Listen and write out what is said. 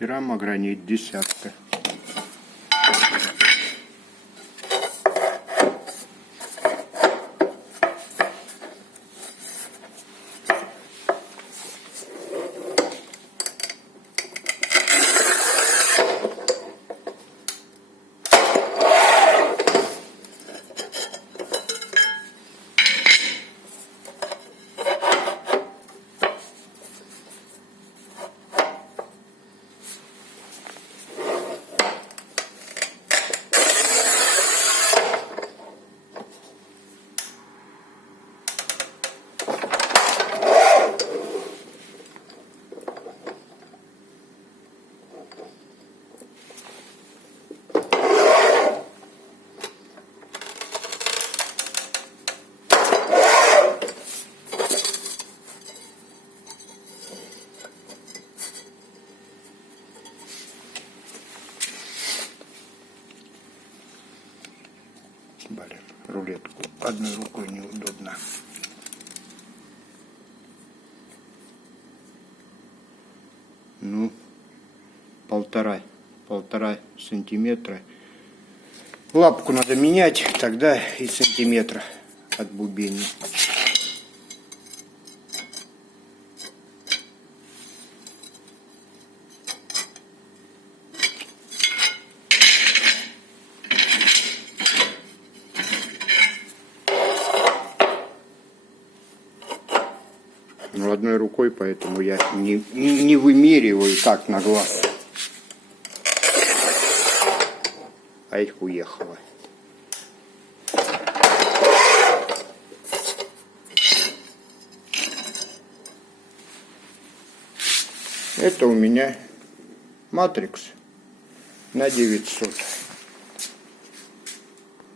Керамогранит, десятка. Блин, рулетку одной рукой неудобно. Ну, полтора сантиметра. Лапку надо менять, тогда и сантиметра от бубенья. Но одной рукой, поэтому я не вымериваю так на глаз. А их уехало. Это у меня матрикс на 900.